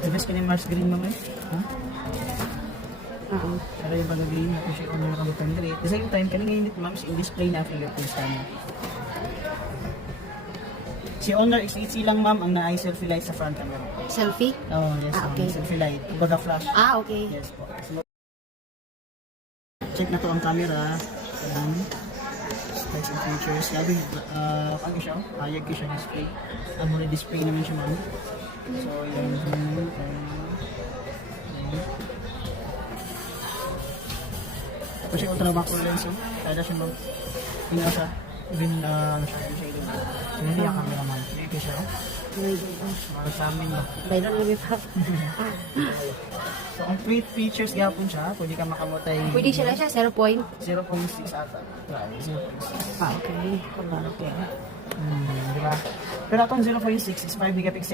The best ka ni Mars Green naman. Ha? Oo. Pero yung pag-green natin siya kung nakabutang dali. At the same time, kaling ngayon dito ma'am, in display na fingerprints namin. Si owner XHC lang ma'am ang na-eye selfie light sa front camera. Selfie? Oh, yes ma'am. Okay. Selfie light. Baga flash. Okay. Yes po. So, check na to ang camera. Ayan. Specs and features. Sabi, ano siya? Hayag ko siya display. Muna display naman siya ma'am. So, yan. Kasi ultra macro lens yun. Kaya siya ma'am. Yung nasa, even, ano siya, yung shading. Hindi ang camera ma'am. Hindi siya. Para sa amin ba? Bayron lang ito. So, complete features gapon siya. Pwede ka makamutay. Pwede sila siya, 0 point. 0.6 ata. 0.6. Okay. Di ba? Pero itong 0.6 is 5 megapixel.